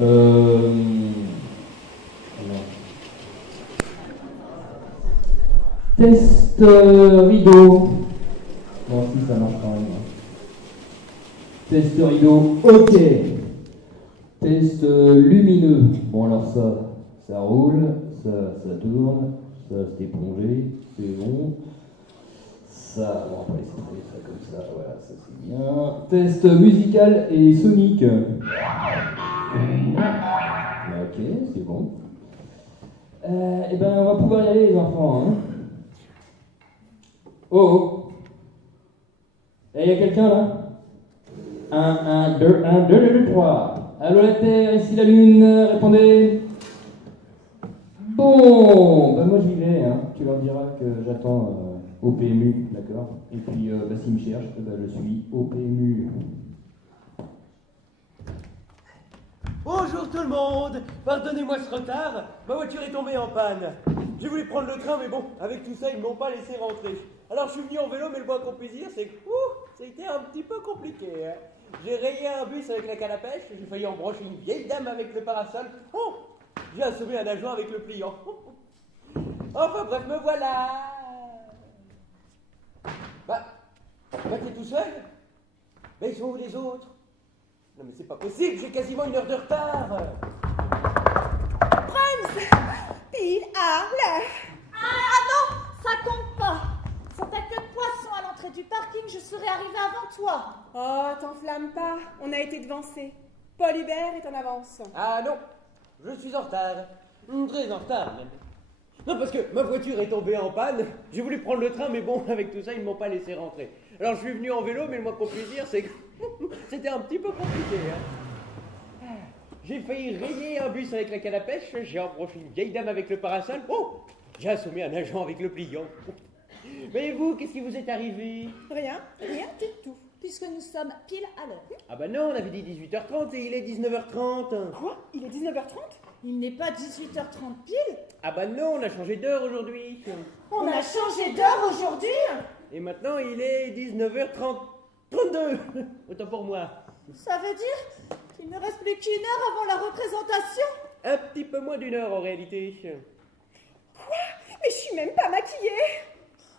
Alors. Test rideau. Bon, si ça marche quand même. Test rideau, ok. Test lumineux. Bon, alors ça roule, ça tourne, ça c'est épongé, c'est bon. Ça, on va laisser faire ça comme ça, voilà, ça c'est bien. Test musical et sonique. Ok, c'est bon. Eh ben, on va pouvoir y aller, les enfants. Hein. Oh, oh. Il y a quelqu'un là? 1, 2, 3. Allô la Terre, ici la Lune, répondez. Bon, ben moi j'y vais, hein. Tu leur diras que j'attends au PMU, d'accord? Et puis s'ils me cherchent, ben, je suis au PMU. Bonjour tout le monde. Pardonnez-moi ce retard, ma voiture est tombée en panne. J'ai voulu prendre le train, mais bon, avec tout ça, ils ne m'ont pas laissé rentrer. Alors je suis venu en vélo, mais le moins qu'on puisse dire, c'est que c'était un petit peu compliqué. Hein. J'ai rayé un bus avec la canne à pêche, j'ai failli embrocher une vieille dame avec le parasol. J'ai assommé un agent avec le pliant. Enfin bref, me voilà. Bah, t'es tout seul? Mais ils sont où les autres? Non mais c'est pas possible, j'ai quasiment 1 heure de retard. Brahms, pile à l'heure. Ah non, ça compte pas. Sans ta queue de poisson à l'entrée du parking, je serais arrivée avant toi. Oh, t'enflamme pas, on a été devancés. Paul Hubert est en avance. Ah non, je suis en retard. Très en retard même. Non parce que ma voiture est tombée en panne, j'ai voulu prendre le train mais bon avec tout ça ils ne m'ont pas laissé rentrer. Alors je suis venu en vélo mais le moins qu'on puisse dire c'est que c'était un petit peu compliqué. Hein. J'ai failli rayer un bus avec la canne à pêche, j'ai embroché une vieille dame avec le parasol, j'ai assommé un agent avec le pliant. Mais vous, qu'est-ce qui vous est arrivé? Rien du tout. Puisque nous sommes pile à l'heure. Ah bah non, on avait dit 18h30 et il est 19h30. Quoi? Il est 19h30? Il n'est pas 18h30 pile. Ah bah non, on a changé d'heure aujourd'hui. On a changé d'heure aujourd'hui. Et maintenant il est 19h32. Autant pour moi. Ça veut dire qu'il ne reste plus qu'1 heure avant la représentation. Un petit peu moins d'1 heure en réalité. Quoi? Mais je suis même pas maquillée.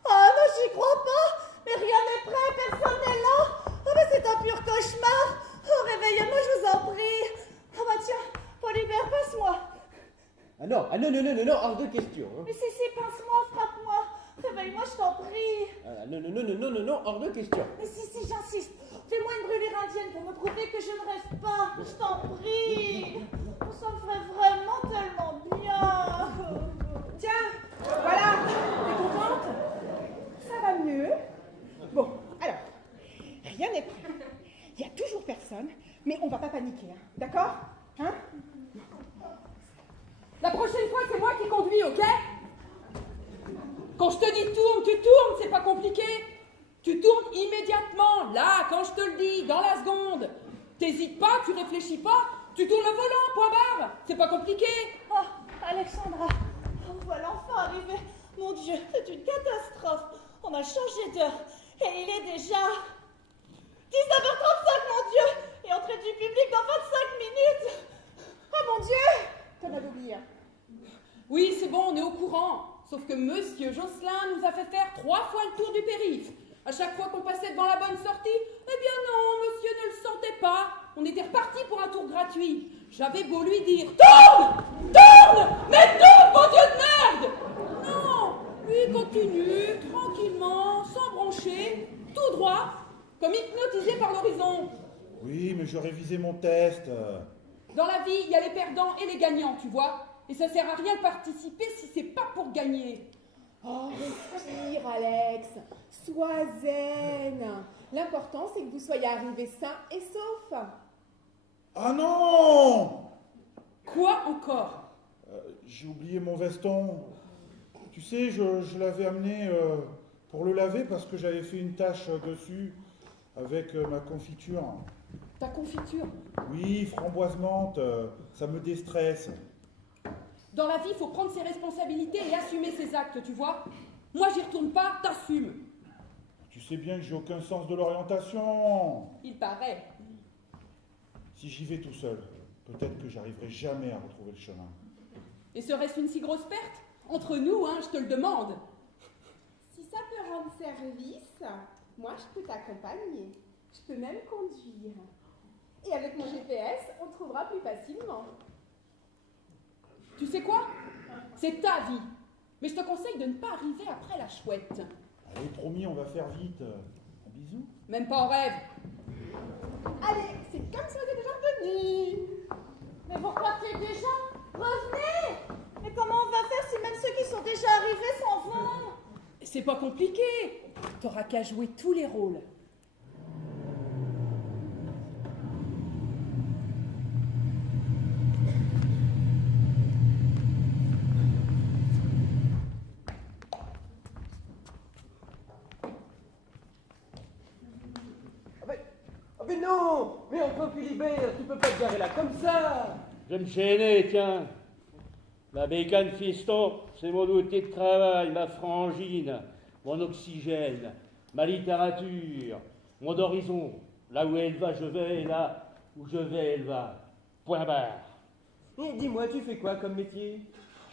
Ah non, j'y crois pas. Mais rien n'est prêt, personne n'est là. Oh mais c'est un pur cauchemar. Oh réveillez-moi, je vous en prie. Oh bah tiens, Paul Hubert, passe-moi. Ah non, hors de question. Hein. Mais si, pince-moi, frappe-moi. Réveille-moi, je t'en prie. Ah, non, hors de question. Mais si, j'insiste. Fais-moi une brûlure indienne pour me prouver que je ne rêve pas. Je t'en prie. Ça me ferait vraiment tellement bien. Tiens, voilà, t'es contente? Ça va mieux? Bon, alors, rien n'est prêt. Il n'y a toujours personne, mais on va pas paniquer, hein, d'accord? Hein? La prochaine fois, c'est moi qui conduis, ok? Quand je te dis tourne, tu tournes, c'est pas compliqué. Tu tournes immédiatement, là, quand je te le dis, dans la seconde. T'hésites pas, tu réfléchis pas, tu tournes le volant, point barre. C'est pas compliqué. Oh, Alexandra, voilà enfin arrivé. Mon Dieu, c'est une catastrophe. On a changé d'heure et il est déjà 19h35, mon Dieu. Et entrée du public dans 25 minutes. Oh mon Dieu! T'en as oublié. Oui, c'est bon, on est au courant. Sauf que Monsieur Josselin nous a fait faire 3 fois le tour du périph'. À chaque fois qu'on passait devant la bonne sortie, eh bien non, monsieur ne le sentait pas. On était reparti pour un tour gratuit. J'avais beau lui dire « Tourne! Tourne! Mais tourne, bon Dieu de merde !» Non, lui continue, tranquillement, sans broncher, tout droit, comme hypnotisé par l'horizon. Oui, mais je révisais mon test. Dans la vie, il y a les perdants et les gagnants, tu vois. Et ça sert à rien de participer si c'est pas pour gagner. Oh, respire, Alex. Sois zen. L'important, c'est que vous soyez arrivés sains et saufs. Ah non! Quoi encore? J'ai oublié mon veston. Tu sais, je l'avais amené pour le laver parce que j'avais fait une tache dessus avec ma confiture. Ta confiture? Oui, framboise menthe, ça me déstresse. Dans la vie, il faut prendre ses responsabilités et assumer ses actes, tu vois. Moi, j'y retourne pas, t'assumes. Tu sais bien que j'ai aucun sens de l'orientation. Il paraît. Si j'y vais tout seul, peut-être que j'arriverai jamais à retrouver le chemin. Et serait-ce une si grosse perte? Entre nous, hein, je te le demande. Si ça peut rendre service, moi je peux t'accompagner. Je peux même conduire. Et avec mon GPS, on trouvera plus facilement. Tu sais quoi? C'est ta vie. Mais je te conseille de ne pas arriver après la chouette. Allez, promis, on va faire vite. Un bisou. Même pas en rêve. Allez, c'est comme si on était déjà venus. Mais vous partez déjà? Revenez! Mais comment on va faire si même ceux qui sont déjà arrivés s'en vont? C'est pas compliqué. T'auras qu'à jouer tous les rôles. Mais non! Mais enfin, Philibert, tu peux pas te garer là comme ça! Je me gênais, tiens. Ma bécane fiston, c'est mon outil de travail, ma frangine, mon oxygène, ma littérature, mon horizon. Là où elle va, je vais, et là où je vais, elle va. Point barre. Et dis-moi, tu fais quoi comme métier?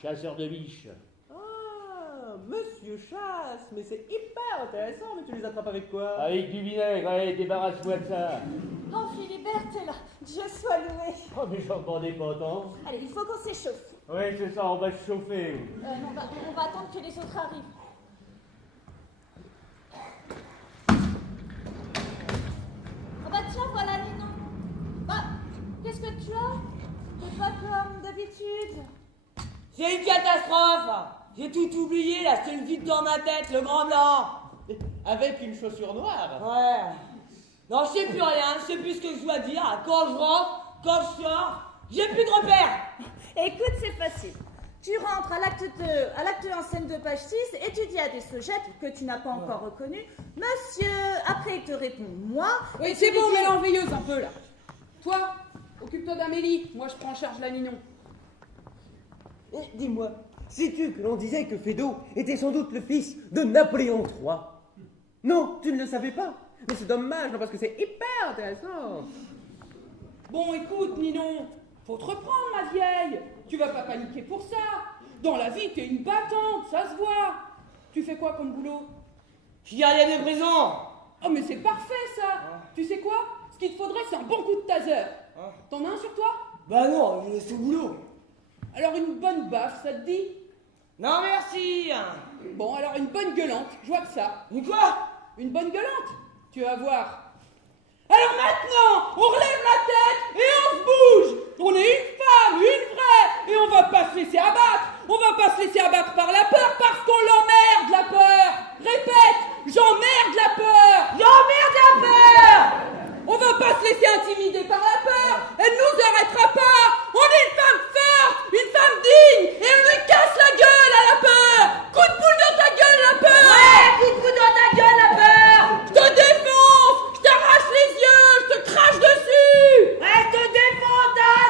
Chasseur de biches. Ah, Monsieur Chasse, mais c'est hyper intéressant, mais tu les attrapes avec quoi? Avec du vinaigre, allez, débarrasse-moi de ça. Oh, Philibert, t'es là. Dieu soit loué. Oh, mais j'en bandais pas tant. Allez, il faut qu'on s'échauffe. Oui, c'est ça, on va se chauffer. On va attendre que les autres arrivent. Oh bah tiens, voilà Ninon. Bah, qu'est-ce que tu as? T'es pas comme d'habitude. C'est une catastrophe. J'ai tout oublié, là, c'est le vide dans ma tête, le grand blanc. Avec une chaussure noire? Ouais. Non, je sais plus rien, je sais plus ce que je dois dire. Quand je rentre, quand je sors, j'ai plus de repères. Écoute, c'est facile. Tu rentres à l'acte 2, à l'acte 1 scène de page 6, et tu dis à des sujettes que tu n'as pas encore reconnus, monsieur, après il te répond moi. Oui, et c'est tu lui bon, dis- mélanveilleuse un peu là. Toi, occupe-toi d'Amélie. Moi, je prends en charge la Ninon. Et dis-moi, sais-tu que l'on disait que Fédot était sans doute le fils de Napoléon III? Non, tu ne le savais pas. Mais c'est dommage, non, parce que c'est hyper intéressant. Bon, écoute, Ninon, faut te reprendre, ma vieille. Tu vas pas paniquer pour ça. Dans la vie, t'es une battante, ça se voit. Tu fais quoi comme boulot? Je suis gardien de prison. Oh, mais c'est parfait, ça. Tu sais quoi? Ce qu'il te faudrait, c'est un bon coup de taser. T'en as un sur toi? Bah non, je laisse au boulot. Alors, une bonne baffe, ça te dit? Non, merci. Bon, alors une bonne gueulante, je vois que ça. Ou quoi? Une bonne gueulante, tu vas voir. Alors maintenant, on relève la tête et on se bouge. On est une femme, une vraie, et on va pas se laisser abattre. On va pas se laisser abattre par la peur parce qu'on l'emmerde, la peur. Répète, j'emmerde la peur. J'emmerde la peur. On va pas se laisser intimider par la peur. Elle nous arrêtera pas. On est une femme forte, une femme digne, et on lui casse la gueule à la peur. Coup de boule dans ta gueule, la peur. Ouais, coup de boule dans ta gueule, la peur. Je te défonce, je t'arrache les yeux, je te crache dessus. Ouais, je te défends,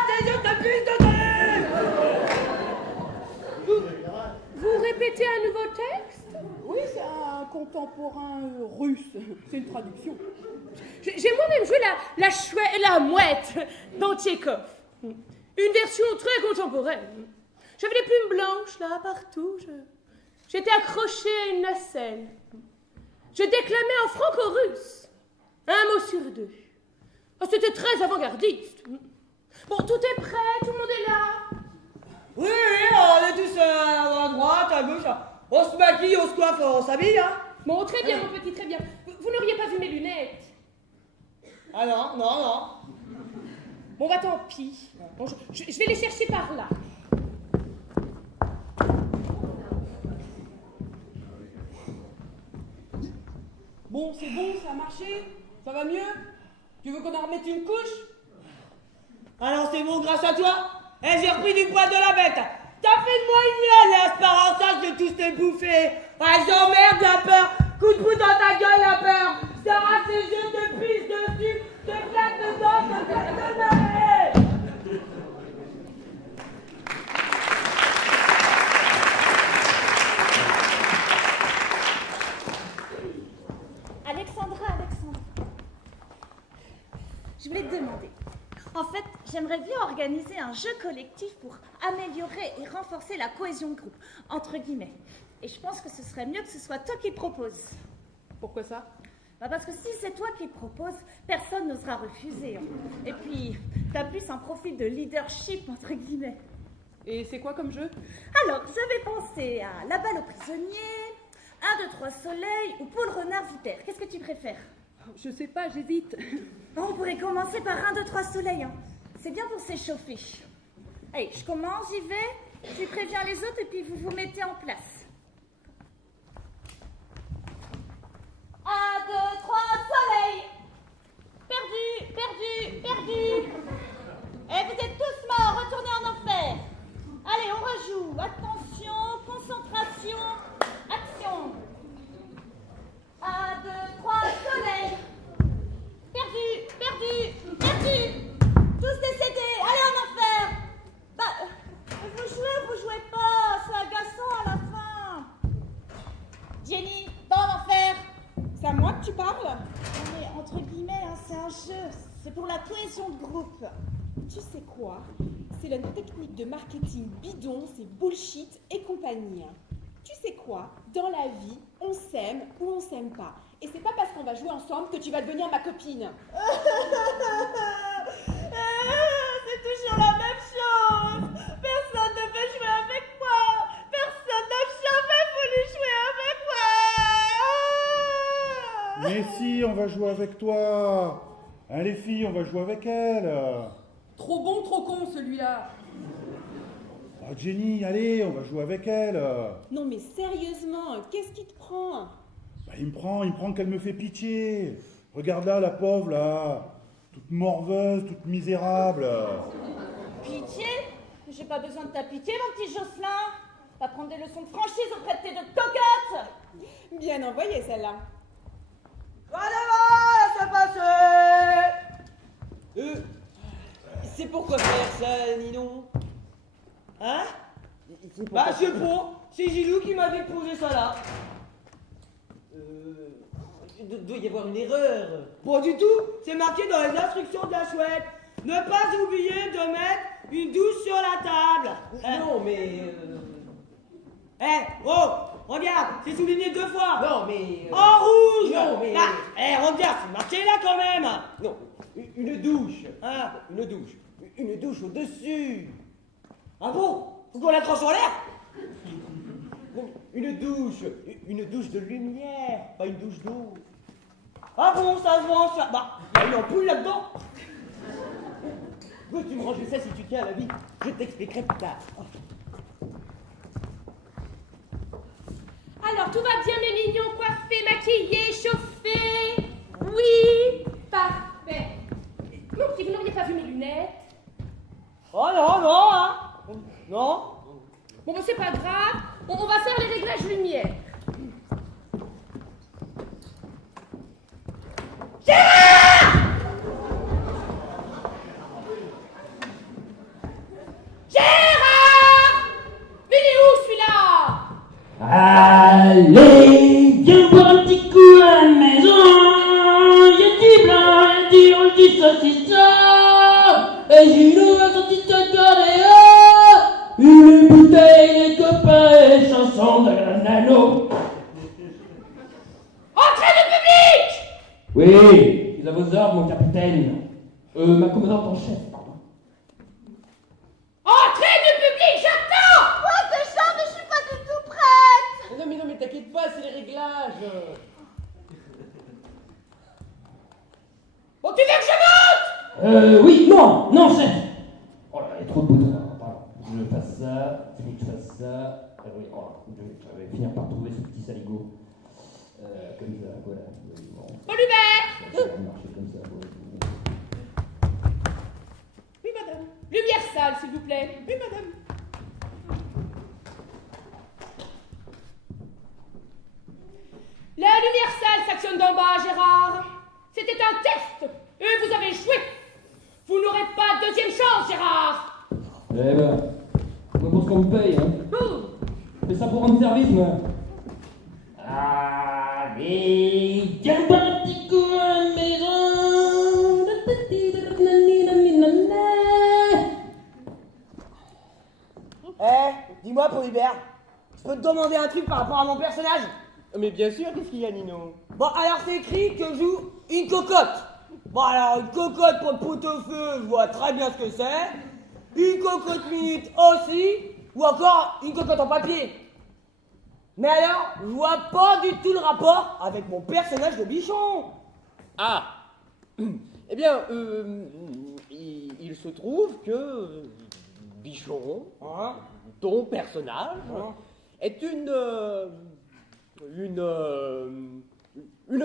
tes yeux te puissent dessus. Vous répétez un nouveau texte? Oui, c'est un contemporain russe. C'est une traduction. J'ai moi-même joué la chouette, la mouette dans Tchekhov. Une version très contemporaine. J'avais les plumes blanches là partout. J'étais accrochée à une nacelle. Je déclamais en franco-russe. Un mot sur deux. Oh, c'était très avant-gardiste. Bon, tout est prêt, tout le monde est là. Oui, on est tous à droite, à gauche. On se maquille, on se coiffe, on s'habille, hein. Bon, très bien, mon petit, très bien. Vous n'auriez pas vu mes lunettes? Ah non, non, non. Bon, bah tant pis. Bon, je vais les chercher par là. Bon, c'est bon, ça a marché. Ça va mieux? Tu veux qu'on en remette une couche? Alors c'est bon grâce à toi. Eh, j'ai repris du poil de la bête. T'as fait de moi une mienne, l'espérance, je vais tous te bouffer. Ah, j'emmerde la peur. Coup de bout dans ta gueule, la peur. Je t'arrache les yeux, te pisse dessus, te claque dedans, te claque dedans. Alexandra. Je voulais te demander. En fait, j'aimerais bien organiser organiser un jeu collectif pour améliorer et renforcer la cohésion de groupe, entre guillemets. Et je pense que ce serait mieux que ce soit toi qui le proposes. Pourquoi ça? Parce que si c'est toi qui le proposes, personne n'osera refuser. Et puis, t'as plus un profil de leadership, entre guillemets. Et c'est quoi comme jeu? Alors, j'avais pensé à la balle aux prisonniers, 1, 2, 3 soleil ou poule renard vipère. Qu'est-ce que tu préfères? Je sais pas, j'hésite. On pourrait commencer par 1, 2, 3 soleil. C'est bien pour s'échauffer. Allez, je commence, j'y vais. Tu préviens les autres et puis vous vous mettez en place. 1, 2, 3 soleil. Perdu, perdu, perdu. Et vous êtes tous morts, retournez en enfer. Allez, on rejoue. Attention, concentration, action. 1, 2, 3 soleil. Perdu, perdu, perdu. Tous décédés, allez en enfer. Vous jouez pas, c'est agaçant à la fin. Jenny, va en enfer. C'est à moi que tu parles? Non mais entre guillemets, c'est un jeu, c'est pour la cohésion de groupe. Tu sais quoi? C'est la technique de marketing bidon, c'est bullshit et compagnie. Tu sais quoi? Dans la vie, on s'aime ou on s'aime pas. Et c'est pas parce qu'on va jouer ensemble que tu vas devenir ma copine. C'est toujours la même chose. Personne ne veut jouer avec moi. Personne n'a jamais voulu jouer avec moi. Mais si, on va jouer avec toi. Hein, les filles, on va jouer avec elle. Trop bon, trop con celui-là. Oh, Jenny, allez, on va jouer avec elle. Non mais sérieusement, qu'est-ce qui te prend? Il me prend qu'elle me fait pitié. Regarde là, la pauvre, là. Toute morveuse, toute misérable. Pitié? J'ai pas besoin de ta pitié, mon petit Jocelyn. Va prendre des leçons de franchise auprès de tes deux cocottes. Bien envoyé celle-là. Voilà, ça passe. C'est pourquoi faire ça, Ninon? Hein? C'est Bah, pourquoi- je sais pas. C'est Gilou qui m'a dit de poser ça là. Il doit y avoir une erreur. Pas du tout. C'est marqué dans les instructions de la chouette. Ne pas oublier de mettre une douche sur la table. Non, mais... Oh, regarde, c'est souligné 2 fois. Non, mais... En rouge. Non, mais... Regarde, c'est marqué là quand même. Non, une douche. Hein? Une douche. Une douche au-dessus. Ah bon? Faut qu'on la tranche en l'air? Non, une douche de lumière, pas une douche d'eau. Ah bon, ça se branche ça. Bah, y a une ampoule là-dedans. Veux-tu me ranger ça si tu tiens à la vie? Je t'expliquerai plus tard. Alors, tout va bien, mes mignons, coiffés, maquillés, chauffés? Oui, parfait. Mon petit, vous n'auriez pas vu mes lunettes? Oh non, non, hein. Non. Bon, c'est pas grave, on va faire les réglages lumière. Gérard! Mais il est où celui-là? Allez, viens boire un petit coup à la maison. Y'a du blanc, y'a du rouge, du saucisson. Et Gilou a son petit accordéon. Une bouteille, les copains et chansons de Granano. Entrée de public! Oui, à vos ordres, mon capitaine. Ma commandante en chef, pardon. Entrée de public, j'attends! Quoi déjà? Mais je suis pas du tout prête. Non, mais t'inquiète pas, c'est les réglages. Bon, tu veux que je monte? Oui, non, chef. Oh là, il y a trop de boutons. Pardon. Je fasse ça, il faut que je fasse ça. Oui, oh là, je vais finir par trouver ce petit saligo. Comme ça, voilà. Bon, Polybert! ça va marcher comme ça. Voilà. Oui, madame. Lumière sale, s'il vous plaît. Oui, madame. La lumière sale s'actionne d'en bas, Gérard. C'était un test et vous avez échoué. Vous n'aurez pas de deuxième chance, Gérard. Eh ben, moi pour ce qu'on me paye, hein. Ouh. Je fais ça pour rendre service, moi. Allez, viens boire un petit coup à la maison. Dis-moi, Polybert, je peux te demander un truc par rapport à mon personnage? Mais bien sûr, qu'est-ce qu'il y a, Nino? Bon, alors c'est écrit que je joue une cocotte. Bon, alors une cocotte pour le pot-au-feu, je vois très bien ce que c'est. Une cocotte minute aussi, ou encore une cocotte en papier. Mais alors, je vois pas du tout le rapport avec mon personnage de bichon. Ah. Eh bien, il se trouve que Bichon, Hein? ton personnage, Hein? est une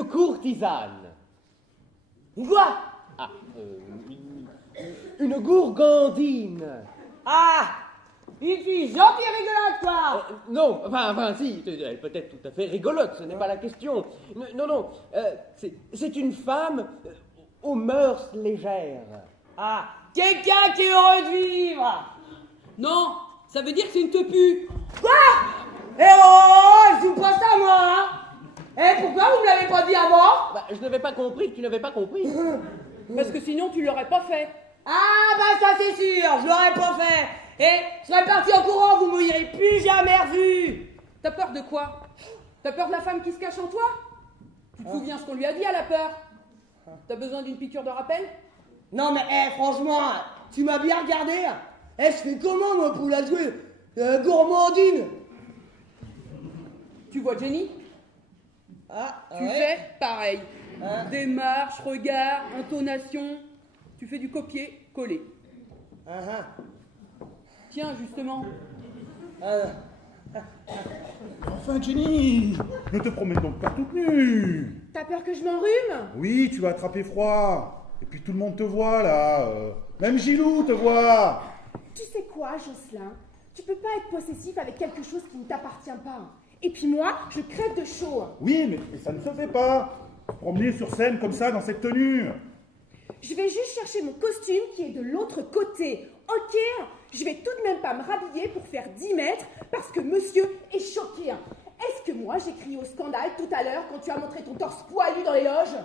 courtisane. Quoi? Ah, une gourgandine. Ah, une fille gentille et rigolote, quoi. Non, enfin, si, elle est peut-être tout à fait rigolote, ce n'est pas la question. Non, c'est une femme aux mœurs légères. Ah, quelqu'un qui est heureux de vivre. Non, ça veut dire que c'est une tepu. Quoi? Eh oh, je joue pas ça, moi, hein. Eh, pourquoi vous me l'avez pas dit avant? Bah, je n'avais pas compris que tu n'avais pas compris. Parce que sinon, tu l'aurais pas fait. Ah, bah ça c'est sûr, je l'aurais pas fait. Et je serais parti en courant, vous m'auriez plus jamais revu. T'as peur de quoi? T'as peur de la femme qui se cache en toi? Tu te souviens ce qu'on lui a dit à la peur? T'as besoin d'une piqûre de rappel? Non mais, franchement, tu m'as bien regardé. Je fais comment, moi, pour la jouer gourmandine? Tu vois Jenny? Tu fais pareil. Démarche, regard, intonation. Tu fais du copier-coller. Tiens, justement. Enfin, Jenny, ne te promène donc pas toute nue. T'as peur que je m'enrhume? Oui, tu vas attraper froid. Et puis tout le monde te voit, là. Même Gilou te voit. Tu sais quoi, Jocelyn? Tu peux pas être possessif avec quelque chose qui ne t'appartient pas. Et puis moi, je crève de chaud. Oui, mais ça ne se fait pas. Se promener sur scène comme ça, dans cette tenue. Je vais juste chercher mon costume qui est de l'autre côté. Ok, je vais tout de même pas me rhabiller pour faire 10 mètres parce que monsieur est choqué. Est-ce que moi j'ai crié au scandale tout à l'heure quand tu as montré ton torse poilu dans les loges?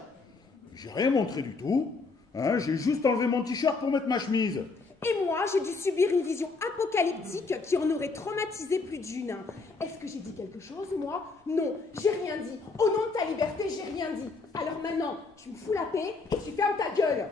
J'ai rien montré du tout. J'ai juste enlevé mon t-shirt pour mettre ma chemise. Et moi, j'ai dû subir une vision apocalyptique qui en aurait traumatisé plus d'une. Est-ce que j'ai dit quelque chose, moi? Non, j'ai rien dit. Au nom de ta liberté, j'ai rien dit. Alors maintenant, tu me fous la paix et tu fermes ta gueule.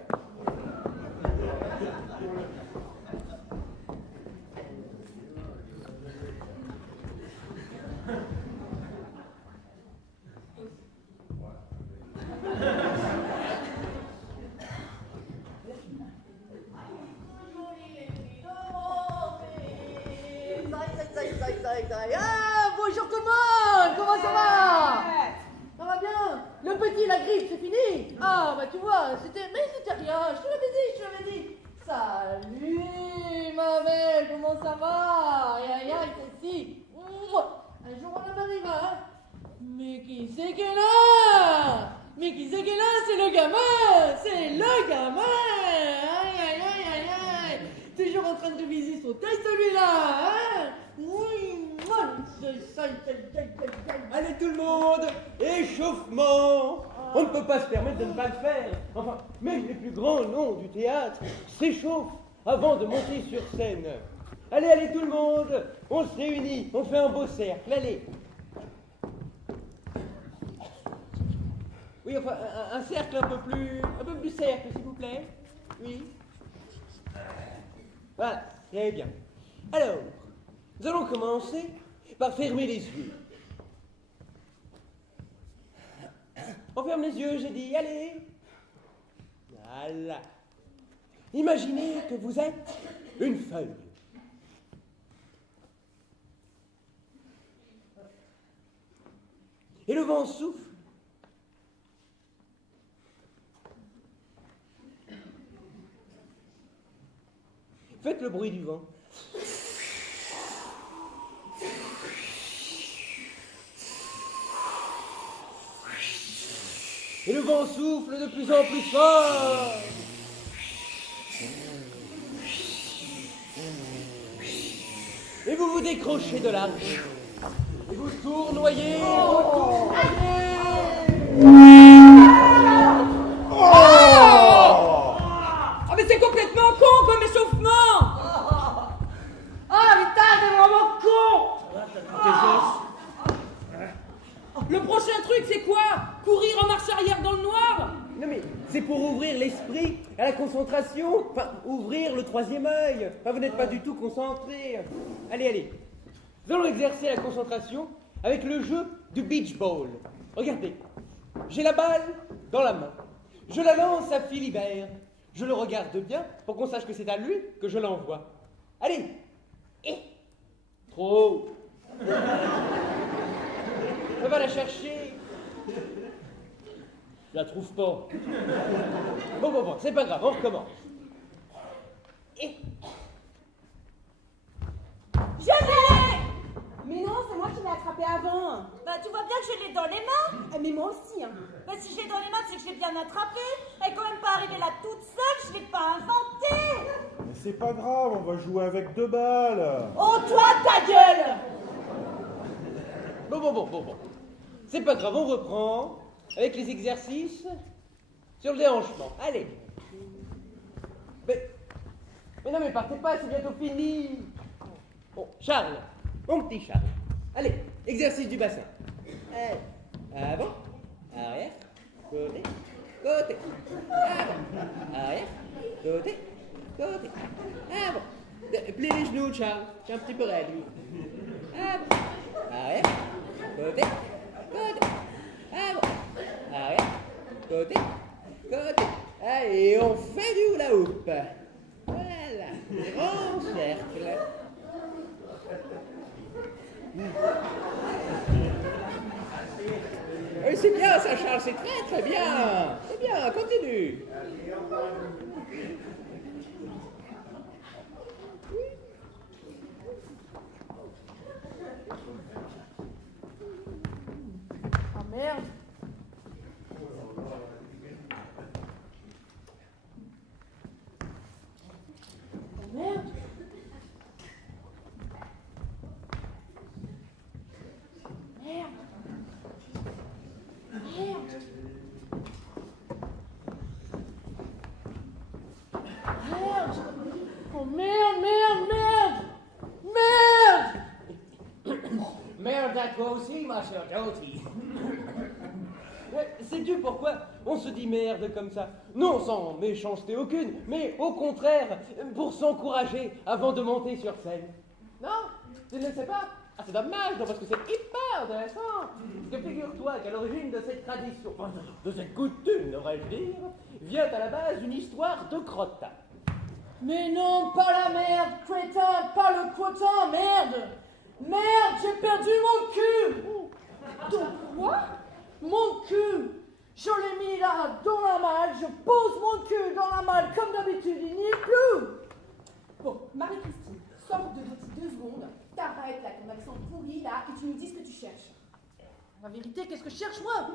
Ah, bonjour tout le monde. Comment ça va? Ça va bien? Le petit, la grippe, c'est fini? Ah, bah tu vois, c'était rien. Je te l'avais dit. Salut, ma belle, comment ça va? Rien, ici. Un jour, on en arrivera, hein? Mais qui c'est qu'elle a? C'est le gamin. Aïe. Toujours en train de réviser son texte, celui-là, hein? Oui, Allez tout le monde, échauffement. On ne peut pas se permettre de ne pas le faire. Enfin, même les plus grands noms du théâtre s'échauffent avant de monter sur scène. Allez tout le monde, on se réunit, on fait un beau cercle, allez. Oui, enfin, un cercle un peu plus cercle, s'il vous plaît. Oui. Voilà, très bien. Alors, nous allons commencer par fermer les yeux. On ferme les yeux, j'ai dit, allez. Voilà. Imaginez que vous êtes une feuille. Et le vent souffle. Faites le bruit du vent. Et le vent souffle de plus en plus fort. Et vous vous décrochez de l'arche. Et vous tournoyez, Ah mais c'est complètement con comme échauffement! Ah, putain, concentration. Enfin, ouvrir le troisième œil. Enfin, vous n'êtes pas du tout concentré. Allez, allez. Nous allons exercer la concentration avec le jeu du beach ball. Regardez. J'ai la balle dans la main. Je la lance à Philibert. Je le regarde bien pour qu'on sache que c'est à lui que je l'envoie. Allez. Trop. On va la chercher. Je la trouve pas. Bon, c'est pas grave, on recommence. Je l'ai! Mais non, c'est moi qui l'ai attrapé avant. Bah, tu vois bien que je l'ai dans les mains. Mais moi aussi, hein. Bah, si je l'ai dans les mains, c'est que je l'ai bien attrapé. Elle est quand même pas arrivée là toute seule, je l'ai pas inventée. Mais c'est pas grave, on va jouer avec 2 balles. Oh, toi, ta gueule! Bon. C'est pas grave, on reprend avec les exercices sur le déhanchement. Allez. Mais non, mais partez pas, c'est bientôt fini. Bon, Charles, mon petit Charles. Allez, exercice du bassin. Avant, arrière, côté, côté. Avant, arrière, côté, côté. Avant. Plie les genoux, Charles. C'est un petit peu raide, lui. Avant, arrière, côté, côté. Avant, arrière, côté, côté. Allez, on fait du hula hoop. Voilà, grand cercle. C'est bien ça, Charles, c'est très très bien. C'est bien, continue. Ah merde. Oh merde. Merde. Oh merde. Merde à toi aussi, ma chère Dorothy. Sais-tu pourquoi on se dit merde comme ça? Non sans méchanceté aucune, mais au contraire, pour s'encourager avant de monter sur scène. Non? Tu ne le sais pas? Ah, c'est dommage, non, parce que c'est hyper intéressant. Parce que figure-toi qu'à l'origine de cette tradition, enfin, de cette coutume, devrais-je dire, vient à la base une histoire de crottin. Mais non, pas la merde, crétin, pas le crottin, merde. Merde, j'ai perdu mon cul. Donc quoi? Mon cul. Je l'ai mis là, dans la malle, je pose mon cul dans la malle comme d'habitude, il n'y est plus. Bon, Marie-Christine, sors de Doty 2 secondes, t'arrêtes là, ton accent pourri là, et tu nous dis ce que tu cherches. La vérité, qu'est-ce que je cherche moi?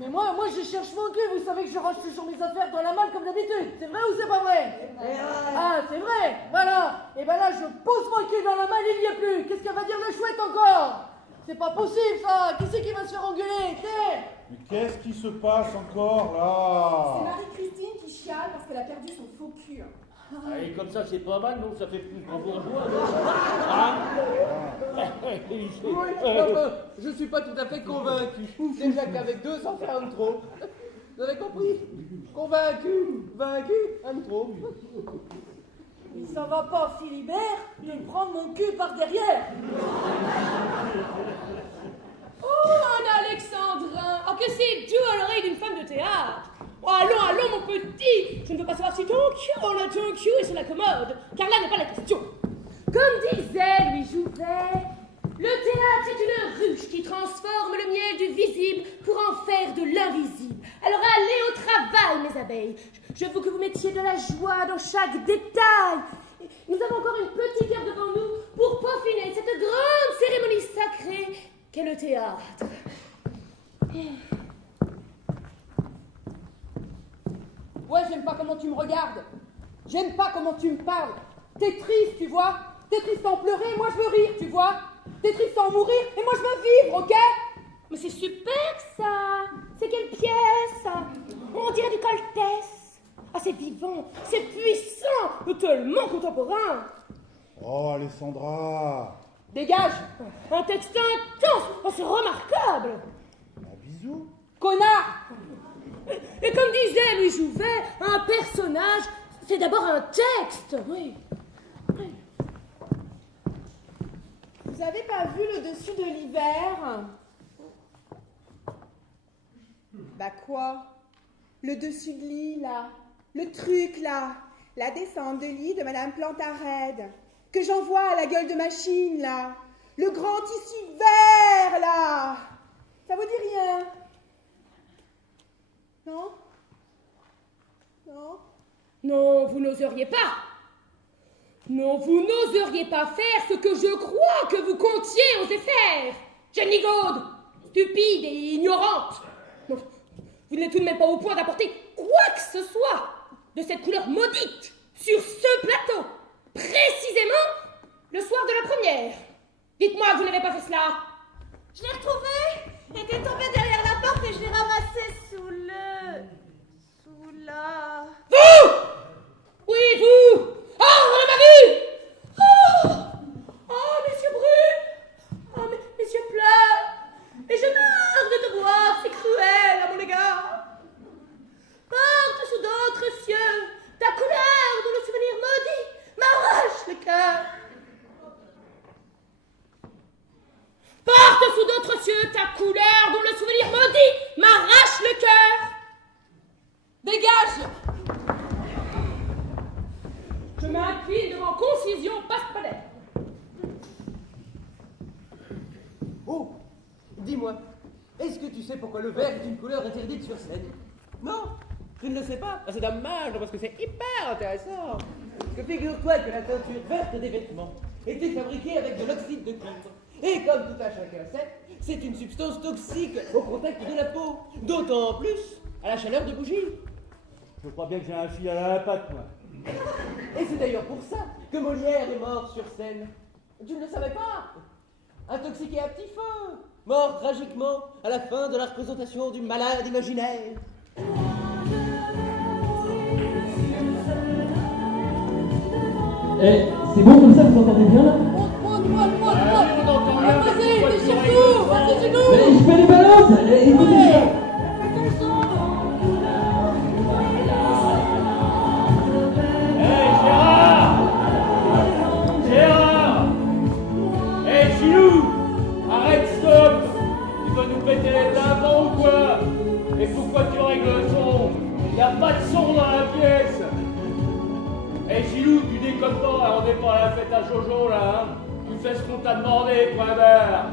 Mais moi je cherche mon cul, vous savez que je range toujours mes affaires dans la malle comme d'habitude. C'est vrai ou c'est pas vrai? Ah, c'est vrai, voilà. Et ben là, je pose mon cul dans la malle, il n'y est plus. Qu'est-ce qu'elle va dire le chouette encore? C'est pas possible ça. Qui c'est qui va se faire engueuler? Mais qu'est-ce qui se passe encore C'est là? Marie-Christine qui chiale parce qu'elle a perdu son faux cul. Et comme ça, c'est pas mal, non? Ça fait plus grand bourgeois, non? Hein? Je suis pas tout à fait convaincu. Déjà qu'avec 2, ça fait un de trop. Vous avez compris? Convaincu, vaincu, un de trop. Mais ça va pas, Philibert, de me prendre mon cul par derrière. Oh, un alexandrin! Oh, que c'est doux à l'oreille d'une femme de théâtre! Oh, allons, mon petit! Je ne veux pas savoir si ton cul est sur la commode, car là n'est pas la question. Comme disait Louis Jouvet, le théâtre est une ruche qui transforme le miel du visible pour en faire de l'invisible. Alors allez au travail, mes abeilles. Je veux que vous mettiez de la joie dans chaque détail. Nous avons encore une petite heure devant nous pour peaufiner cette grande cérémonie sacrée qu'est le théâtre. Ouais, j'aime pas comment tu me regardes. J'aime pas comment tu me parles. T'es triste, tu vois. T'es triste en pleurer, moi je veux rire, tu vois. T'es triste en mourir, et moi je veux vivre, ok? Mais c'est super ça! C'est quelle pièce? On dirait du Coltès. Ah, c'est vivant, c'est puissant, tellement contemporain. Oh, Alessandra. Dégage! Un texte intense, oh, c'est remarquable. Un bisou. Connard! Et comme disait Louis Jouvet, un personnage, c'est d'abord un texte, oui. Vous avez pas vu le dessus de l'hiver? Bah quoi? Le dessus de lit, là. Le truc, là. La descente de lit de Madame Plantarède. Que j'envoie à la gueule de machine, là. Le grand tissu vert, là. Ça vous dit rien? Non? Non? Non, vous n'oseriez pas. Non, vous n'oseriez pas faire ce que je crois que vous comptiez oser faire. Jeanne Ligaude, stupide et ignorante. Non, vous n'êtes tout de même pas au point d'apporter quoi que ce soit de cette couleur maudite sur ce plateau, précisément le soir de la première. Dites-moi que vous n'avez pas fait cela. Je l'ai retrouvé. Il était tombé derrière la porte et je l'ai ramassé sous la... Vous! Oui, vous! Oh, on m'a vu! Oh, messieurs brûlent! Oh, messieurs pleurent! Et je meurs de te voir, c'est cruel à mon égard! Porte sous d'autres cieux ta couleur dont le souvenir maudit m'arrache le cœur! Porte sous d'autres cieux ta couleur dont le souvenir maudit m'arrache le cœur! Dégage! Je m'incline devant concision passe-palais. Oh, dis-moi, est-ce que tu sais pourquoi le vert est une couleur interdite sur scène? Non, tu ne le sais pas. Ah, c'est dommage, parce que c'est hyper intéressant. Parce que figure-toi que la teinture verte des vêtements était fabriquée avec de l'oxyde de cuivre. Et comme tout un chacun sait, c'est une substance toxique au contact de la peau. D'autant plus à la chaleur de bougies. Je crois bien que j'ai un fil à la patte, moi. Et c'est d'ailleurs pour ça que Molière est mort sur scène. Tu ne le savais pas? Intoxiqué à petit feu, mort tragiquement à la fin de la représentation du malade imaginaire. Eh, c'est bon comme ça, vous entendez bien là? Vas-y, déchire-nous! Vas-y, chez nous! Mais je fais les balances! Écoutez ça! Gilou, arrête, stop! Tu vas nous péter les tympans ou quoi? Et pourquoi tu règles le son? Il n'y a pas de son dans la pièce! Gilou, tu déconnes pas, on n'est pas à la fête à Jojo là, hein? Tu fais ce qu'on t'a demandé, point barre!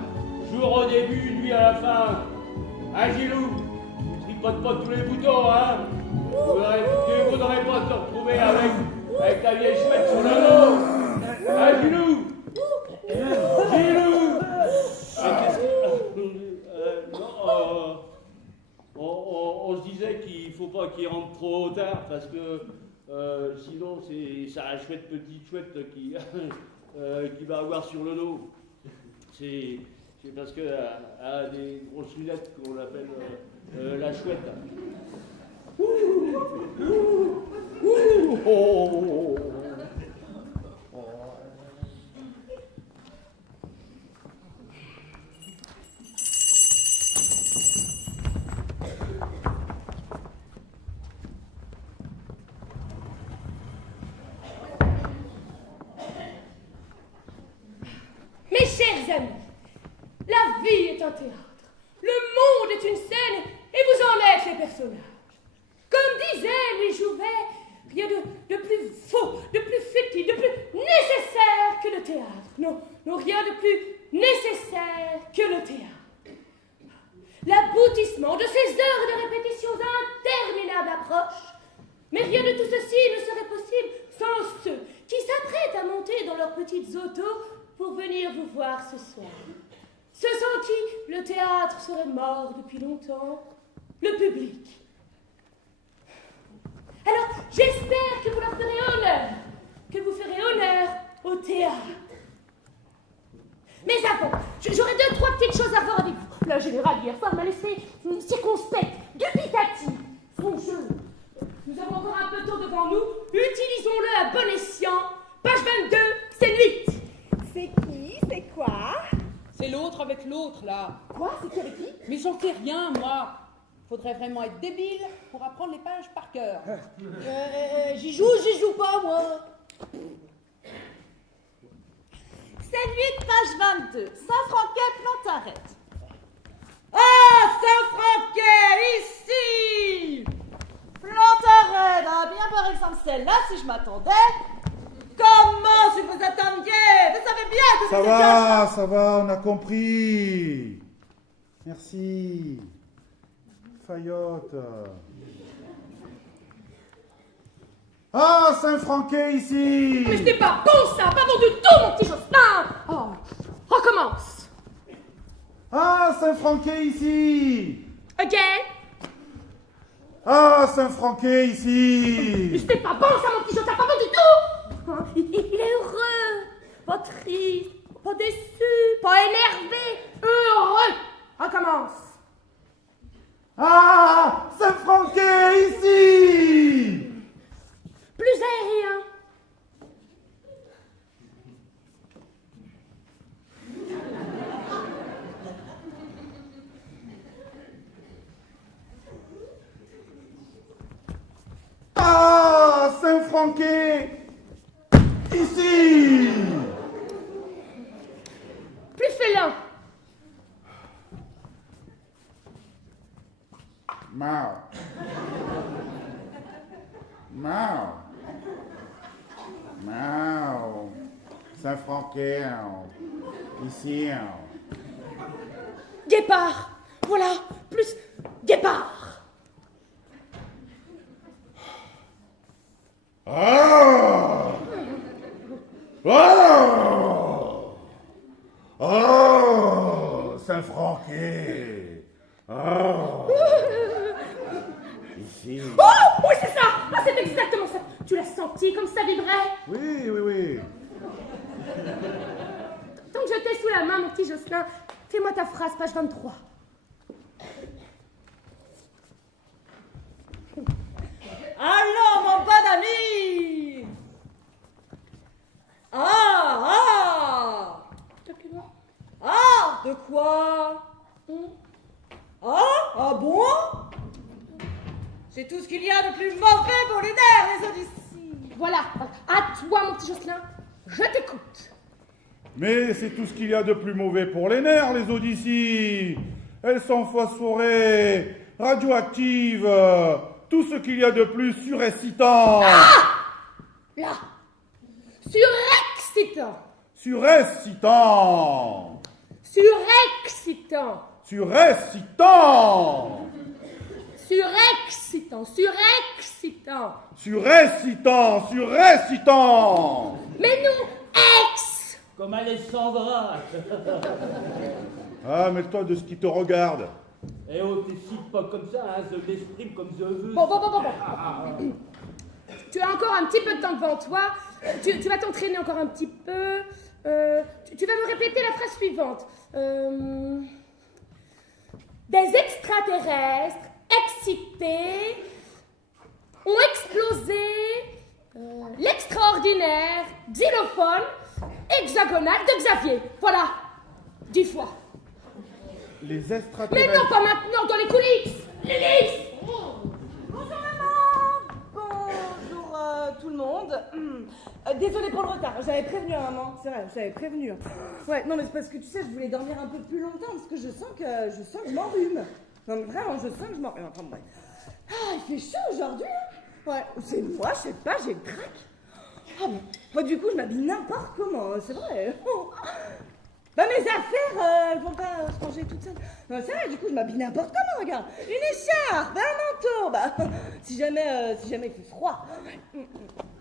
Jour au début, nuit à la fin! Hein, Gilou? Tu tripotes pas tous les boutons, hein? Tu voudrais pas te retrouver avec ta vieille chouette sur le dos! Hein, Gilou? Gilou! On se disait qu'il faut pas qu'il rentre trop tard parce que sinon c'est la petite chouette qui va avoir sur le dos. C'est parce qu'elle a des grosses lunettes qu'on appelle la chouette. Mes chers amis, la vie est un théâtre, le monde est une scène et vous en êtes les personnages. Comme disait Louis Jouvet, rien de plus faux, de plus futile, de plus nécessaire que le théâtre. Non, rien de plus nécessaire que le théâtre. L'aboutissement de ces heures de répétitions interminables approche, mais rien de tout ceci ne serait possible sans ceux qui s'apprêtent à monter dans leurs petites autos pour venir vous voir ce soir. Ceux sans qui le théâtre serait mort depuis longtemps, le public. Alors, j'espère que vous leur ferez honneur, que vous ferez honneur au théâtre. Mais avant, j'aurais 2-3 petites choses à voir avec vous. La générale hier soir m'a laissé circonspecte, dubitative, songeuse. Nous avons encore un peu de temps devant nous, utilisons-le à bon escient. Page 22, c'est 8. C'est qui? C'est quoi? C'est l'autre avec l'autre, là. Quoi? C'est qui avec qui? Mais j'en sais rien, moi. Faudrait vraiment être débile pour apprendre les pages par cœur. J'y joue pas, moi. C'est lui, page 22. Saint-Franquet, Plantaret. Ah, Saint-Franquet, ici! Plantaret, bah bien par exemple celle-là, si je m'attendais. Comment si vous attendiez? Vous savez bien que vous étiez... Ça va, on a compris. Merci. Fayotte. Ah, Saint-Franquet ici! Mais c'était pas bon ça, pas bon du tout, mon petit Jocelyn. Oh, recommence. Ah, Saint-Franquet ici! Again. Ah, Saint-Franquet ici! Mais c'était pas bon ça, mon petit Jocelyn, pas bon du tout. Oh, il est heureux, pas triste, pas déçu, pas énervé, heureux. Recommence. Ah, Saint-Franquet ici! Plus aérien. Ah, Saint-Franquet ici! Plus félin. Mao. Mao. Mao. Saint-Franquet, ici. Guépard. Voilà, plus guépard. Ah! Oh! Oh! Saint-Franquet! Oh! Ici. Oh, oui, c'est ça. Ah, c'est exactement ça. Tu l'as senti comme ça vibrait? Oui. Tant que je t'ai sous la main, mon petit Jocelyn, fais-moi ta phrase, page 23. Alors, mon bon ami! Ah! Ah! De quoi? Ah bon? C'est tout ce qu'il y a de plus mauvais pour les nerfs, les Odyssées. Voilà, à toi, mon petit Jocelyn, je t'écoute. Mais c'est tout ce qu'il y a de plus mauvais pour les nerfs, les Odyssées. Elles sont phosphorées, radioactives, tout ce qu'il y a de plus surexcitant. Ah! Là, surexcitant. Surexcitant. Surexcitant. Surexcitant. Surexcitant, surexcitant. Surexcitant. Mais non, ex. Comme Alessandra. Ah, mets-toi de ce qui te regarde. Eh oh, t'es si pas comme ça, hein, je m'exprime comme je veux. Bon. Tu as encore un petit peu de temps devant toi. Tu vas t'entraîner encore un petit peu. Tu vas me répéter la phrase suivante. Des extraterrestres excités ont explosé l'extraordinaire xylophone hexagonal de Xavier. Voilà, 10 fois. Les Mais extraterrestres. non, pas maintenant, dans les coulisses. Lilith. Bonjour maman. Bonjour tout le monde. Désolée pour le retard, j'avais prévenu à maman, c'est vrai, j'avais prévenu. Ouais, non mais c'est parce que tu sais, je voulais dormir un peu plus longtemps parce que je sens que je m'enrhume. Non mais vraiment, je sens que je m'enrhume. Enfin bref. Ah, il fait chaud aujourd'hui. Hein. Ouais, c'est moi, je sais pas, j'ai le trac. Ah bon. Moi du coup, je m'habille n'importe comment, c'est vrai. Bah mes affaires, elles vont pas se ranger toutes seules. Non, c'est vrai, du coup, je m'habille n'importe comment, regarde. Une écharpe, un manteau, bah, si jamais il fait froid.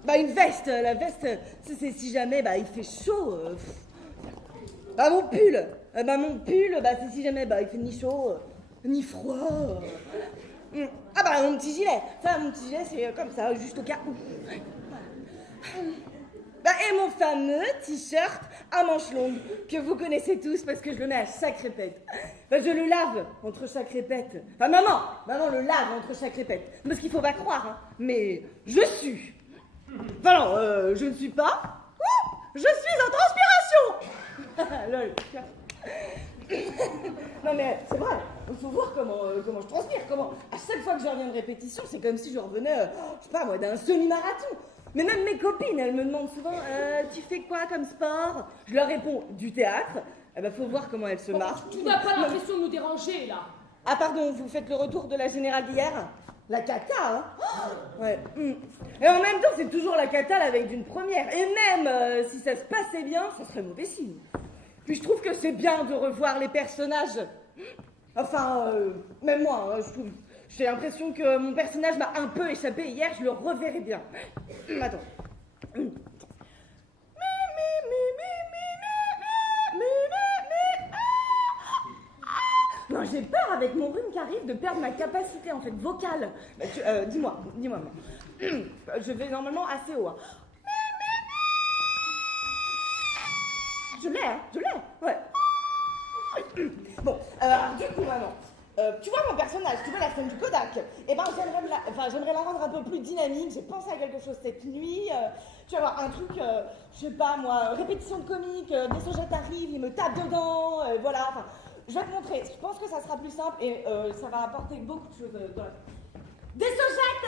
Bah, une veste, la veste, c'est si jamais, bah, il fait chaud. Bah, mon pull, bah, c'est si jamais, bah, il fait ni chaud, ni froid. Ah, bah, mon petit gilet, c'est comme ça, juste au cas où. Bah, et mon fameux t-shirt à manches longues, que vous connaissez tous parce que je le mets à chaque répète. Bah, je le lave entre chaque répète. Enfin, maman le lave entre chaque répète. Parce qu'il faut pas croire, hein, mais je sue. Enfin non, je ne suis pas. Je suis en transpiration. Lol. Non mais c'est vrai, il faut voir comment je transpire, comment à chaque fois que je reviens de répétition, c'est comme si je revenais, je sais pas moi, d'un semi-marathon. Mais même mes copines, elles me demandent souvent, tu fais quoi comme sport? Je leur réponds, du théâtre. Eh ben faut voir comment elles se marchent. Tu n'as pas l'impression de nous déranger, là. Ah pardon, vous faites le retour de la générale d'hier? La cata, hein? Ouais. Et en même temps, c'est toujours la cata la veille d'une première. Et même si ça se passait bien, ça serait mauvais signe. Puis je trouve que c'est bien de revoir les personnages. Enfin, même moi, je trouve. J'ai l'impression que mon personnage m'a un peu échappé hier, je le reverrai bien. Attends. Non, j'ai peur avec mon rhume qui arrive de perdre ma capacité en fait vocale. Dis-moi. Je vais normalement assez haut. Hein. Je l'ai, ouais. Bon, du coup, maman, tu vois mon personnage, tu vois la scène du Kodak. Eh ben, j'aimerais la rendre un peu plus dynamique. J'ai pensé à quelque chose cette nuit. Tu vas voir un truc, je sais pas moi, répétition de comique, des sogettes arrivent, ils me tapent dedans, voilà. Enfin, je vais te montrer. Je pense que ça sera plus simple et ça va apporter beaucoup de choses dans la... Des sogettes,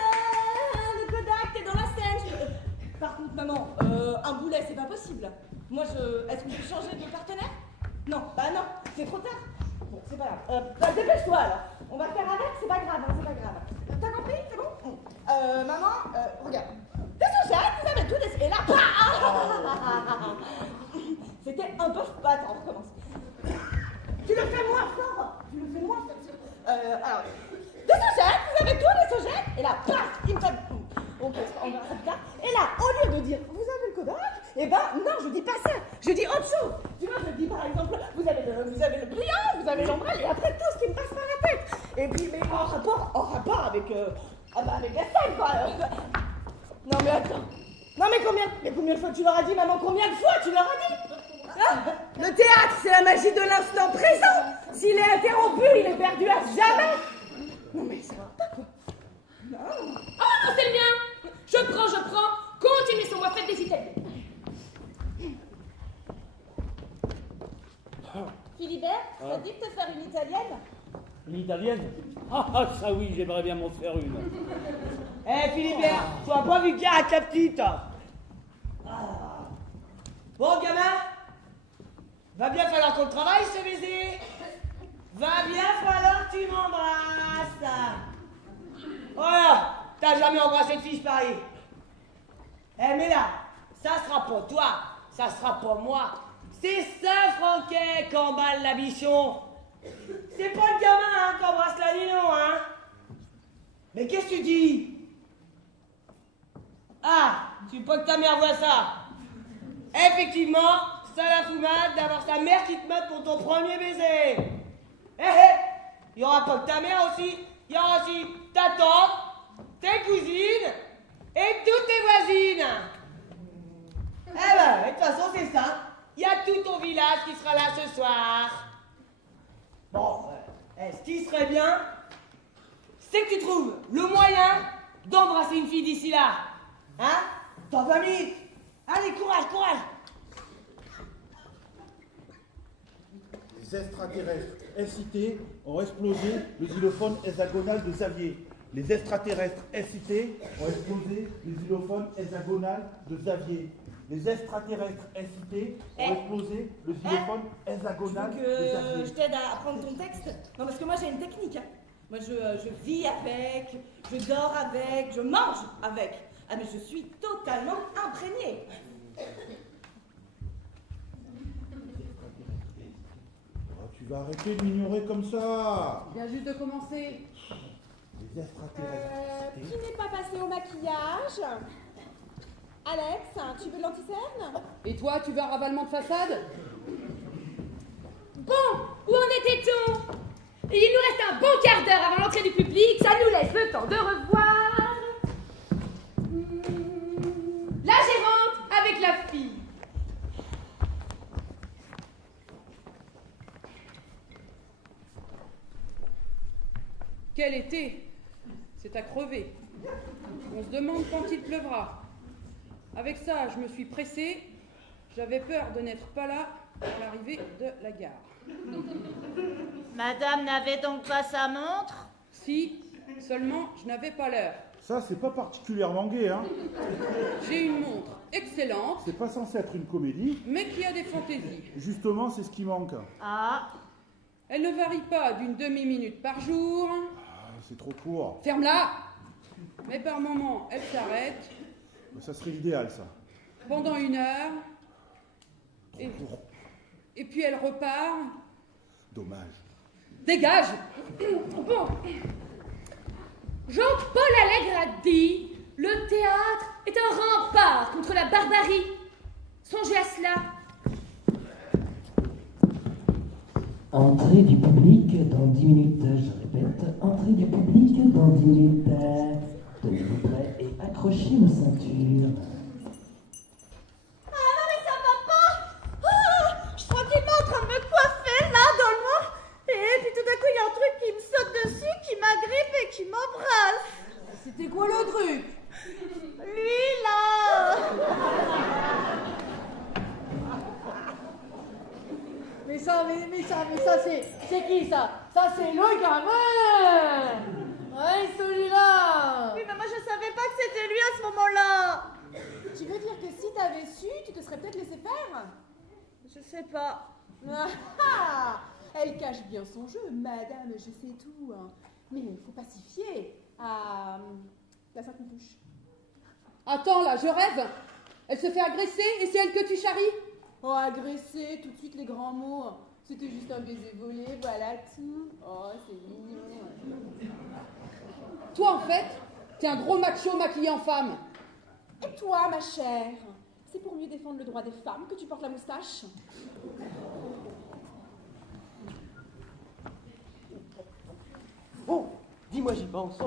le Kodak, t'es dans la scène. Par contre, maman, un boulet, c'est pas possible. Moi, est-ce qu'on peut changer de partenaire? Non, bah non, c'est trop tard. Bon, c'est pas grave. Dépêche-toi alors. On va faire avec, c'est pas grave, hein, c'est pas grave. T'as compris? C'est bon? Maman, regarde. Des sogettes, vous avez tout des... Et là, c'était un peu... Attends, on recommence. Tu le fais moins fort. Alors, des sogettes, vous avez tout des sogettes. Et là, paf, il me tape. Ok, on va faire plus tard. Et là, au lieu de dire, vous avez le Kodak, eh ben, non, je dis pas ça. Je dis autre chose. Tu vois, je dis par exemple, vous avez le pliant, vous avez l'ombrelle, et après tout ce qui me passe par la tête. Et puis, mais en rapport avec la scène, quoi. Non, mais attends. Non, mais combien de fois tu leur as dit, maman, combien de fois tu leur as dit? Hein? Le théâtre, c'est la magie de l'instant présent. S'il est interrompu, il est perdu à jamais. Non, mais ça va pas, quoi. Non. Oh non, c'est le mien. Je prends. Continuez sur moi, faites des italiens. Philibert, ça te dit de te faire une italienne? Une italienne? Ah, ça oui, j'aimerais bien m'en faire une. Philibert, tu as pas vu qu'il y a ta petite? Bon, gamin, va bien falloir qu'on travaille ce baiser. Va bien falloir que tu m'embrasses. Voilà, t'as jamais embrassé de fille pareil. Mais là, ça sera pas toi, ça sera pas moi. C'est ça, Franquet, qu'emballe la bichon. C'est pas le gamin qui embrasse la Lino, hein. Mais qu'est-ce que tu dis? Ah, tu veux pas que ta mère voie ça? Effectivement, ça la fout mal d'avoir sa mère qui te mate pour ton premier baiser. Il y aura pas que ta mère aussi, il y aura aussi ta tante, tes cousines et toutes tes voisines. De toute façon, c'est ça. Il y a tout ton village qui sera là ce soir. Bon, ce qui serait bien, c'est que tu trouves le moyen d'embrasser une fille d'ici là. Hein? T'en vas vite. Allez, courage. Les extraterrestres incités ont explosé le xylophone hexagonal de Xavier. Les extraterrestres incités ont explosé le xylophone hexagonal de Xavier. Les extraterrestres incités ont explosé le xylophone hexagonal de Xavier. Je t'aide à apprendre ton texte? Non, parce que moi j'ai une technique. Hein. Moi je vis avec, je dors avec, je mange avec. Ah mais je suis totalement imprégnée. Tu vas arrêter de m'ignorer comme ça. Il vient juste de commencer. Les extraterrestres Qui n'est pas passé au maquillage? Alex, tu veux de l'anticerne? Et toi, tu veux un ravalement de façade? Bon, où en était-on? Il nous reste un bon quart d'heure avant l'entrée du public. Ça nous laisse le temps de revoir la gérante avec la fille. Quel été? C'est à crever. On se demande quand il pleuvra. Avec ça, je me suis pressée. J'avais peur de n'être pas là à l'arrivée de la gare. Madame n'avait donc pas sa montre? Si, seulement je n'avais pas l'heure. Ça, c'est pas particulièrement gai, hein. J'ai une montre excellente, C'est pas censé être une comédie. mais qui a des fantaisies. Justement, c'est ce qui manque. Ah, Elle ne varie pas d'une demi-minute par jour. Ah, c'est trop court. Ferme-la! Mais par moments, elle s'arrête Ça serait l'idéal, ça. pendant 1 heure, Trop court. et puis elle repart. Dommage. Dégage! Bon. Jean-Paul Allègre a dit « Le théâtre est un rempart contre la barbarie. » Songez à cela. Entrée du public dans 10 minutes, je répète, entrée du public dans 10 minutes. Tenez-vous prêts et accrochez vos ceintures. ah non mais ça va pas. Ah, je suis tranquillement en train de me coiffer là dans le noir. Et puis tout d'un coup il y a un truc qui me saute dessus, qui m'agrippe et qui m'embrasse. C'était quoi le truc? Lui là. Mais ça, c'est qui ça? Ça, c'est le gamin! Ouais, celui-là! Oui mais moi je savais pas que c'était lui à ce moment-là. Tu veux dire que si t'avais su, tu te serais peut-être laissé faire? Je sais pas. Ah, ah, elle cache bien son jeu, madame, je sais tout. Hein. Mais il faut pacifier. Ah, la Sainte-Touche. Attends là, je rêve! Elle se fait agresser et c'est elle que tu charries? Oh, agresser, tout de suite les grands mots. C'était juste un baiser volé, voilà tout. Oh, c'est mignon. Toi, en fait, t'es un gros macho maquillé en femme. Et toi, ma chère, c'est pour mieux défendre le droit des femmes que tu portes la moustache? Bon, dis-moi, j'y pense.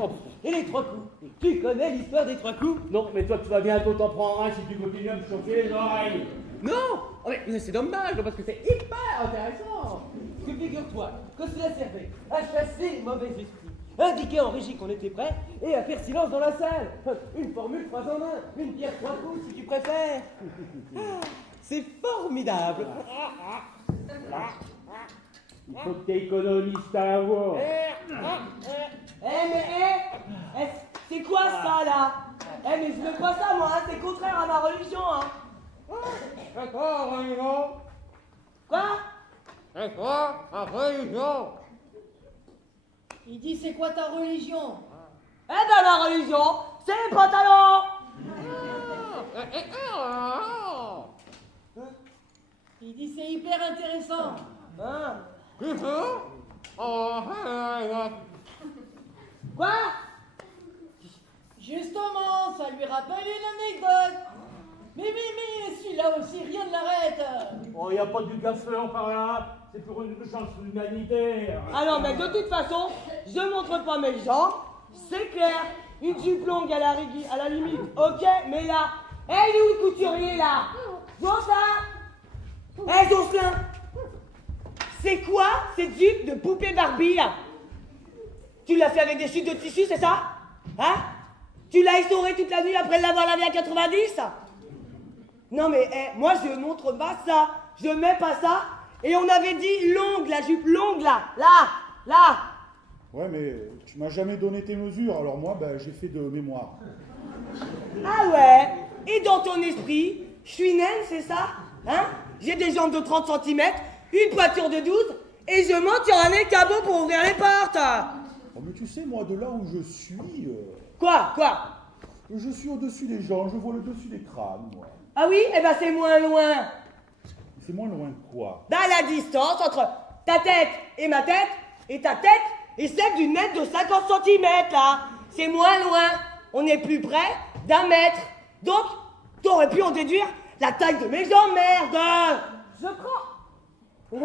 Et les 3 coups? Tu connais l'histoire des 3 coups? Non, mais toi, tu vas bientôt t'en prendre un si tu continues à me chauffer les oreilles. Non! Oh, mais c'est dommage, parce que c'est hyper intéressant! Parce que figure-toi que cela servait à chasser les mauvais esprits, indiquer en régie qu'on était prêt et à faire silence dans la salle. Une formule 3 en 1, une pierre 3 coups si tu préfères. C'est formidable! Il faut que t'économises ta voix. C'est quoi ça là? Mais je veux pas ça moi, hein, c'est contraire à ma religion, hein. C'est quoi, religion? Quoi? C'est quoi, ma religion? Il dit c'est quoi ta religion? Eh ben ma religion, c'est les pantalons. Il dit c'est hyper intéressant. Hein? Quoi? Justement, ça lui rappelle une anecdote. Mais celui-là aussi, rien ne l'arrête. Oh, y a pas du gaffeur par là. C'est pour une chance humanitaire. Ah non, mais de toute façon, je montre pas mes jambes, c'est clair. Une jupe longue à la limite, ok, mais là, il est où le couturier là? Jocelyn! Jocelyn! C'est quoi cette jupe de poupée Barbie là? Tu l'as fait avec des chutes de tissu, c'est ça? Hein? Tu l'as essoré toute la nuit après l'avoir lavé à 90? Non mais, moi je montre pas ça, je mets pas ça. Et on avait dit longue, la jupe longue là, là. Ouais, mais tu m'as jamais donné tes mesures, alors moi, j'ai fait de mémoire. Ah ouais? Et dans ton esprit, je suis naine, c'est ça? Hein? J'ai des jambes de 30 cm, une poiture de 12, et je monte sur un escabeau pour ouvrir les portes. Oh, mais tu sais, moi, de là où je suis... Quoi? Je suis au-dessus des gens, je vois le dessus des crânes, moi. Ah oui? Eh ben c'est moins loin. C'est moins loin de quoi? Dans la distance entre ta tête et ma tête, et ta tête et celle d'une mètre de 50 cm là. C'est moins loin. On est plus près d'1 mètre. Donc, t'aurais pu en déduire la taille de mes jambes, merde. Je prends.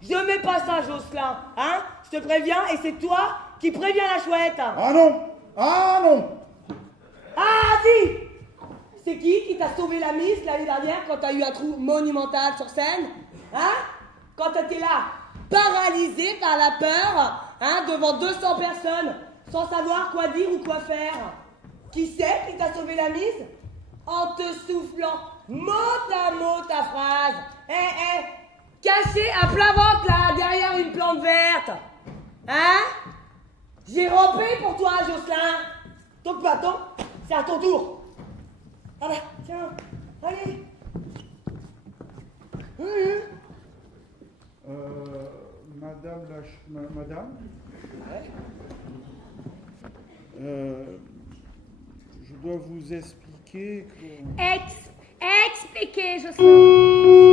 Je mets pas ça, Jocelyn. Hein? Je te préviens, et c'est toi qui préviens la chouette. Ah non! Ah non! Ah si! C'est qui t'a sauvé la mise l'année dernière quand t'as eu un trou monumental sur scène? Hein? Quand t'étais là, paralysé par la peur, hein, devant 200 personnes, sans savoir quoi dire ou quoi faire. Qui c'est qui t'a sauvé la mise? En te soufflant mot à mot ta phrase. caché à plat ventre là, derrière une plante verte. Hein? J'ai rampé pour toi, Jocelyn. Donc maintenant, c'est à ton tour. Ah bah, tiens, allez. Madame Ouais. Je dois vous expliquer que... Expliquez, Jocelyn.